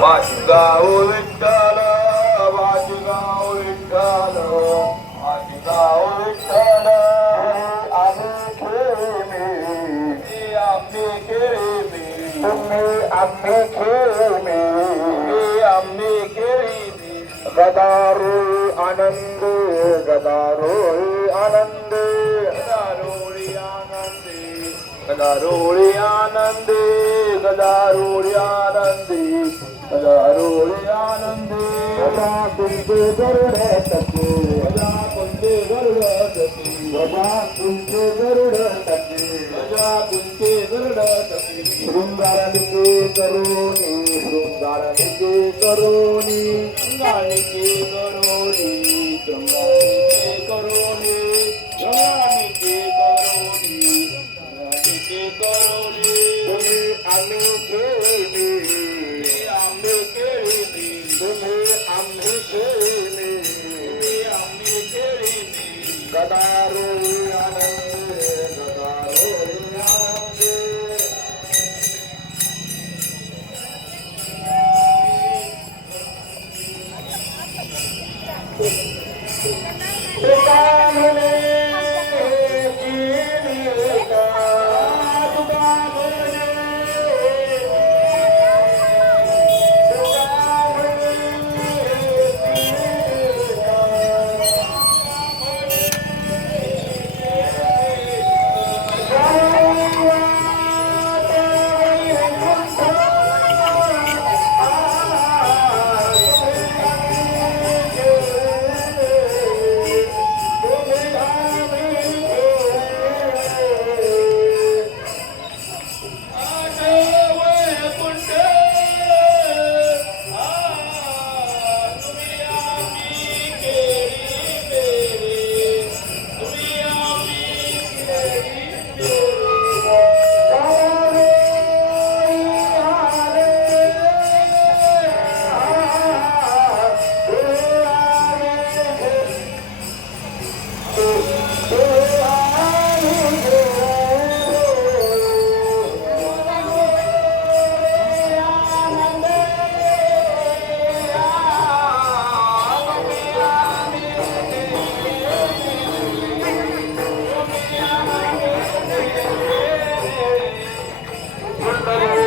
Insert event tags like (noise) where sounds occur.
வாசிகாவு விட்டாலோ வாசிகாவு விட்டாலோ வாசிகாவு விட்டாலோ அம்மி கேள்வி. அம்மி கேள்வி. அம்மி கேள்வி. கதாரு அனந்து. கதாரு அனந்து. नंदा तुंहिंजे दर रज़ा बुधे दरता तुंहिंजे ज़रूरत रज़ा तुंडे दरती वृंदा रिपे करो नृंदे करो न करो न Están Yeah. (laughs) Gracias.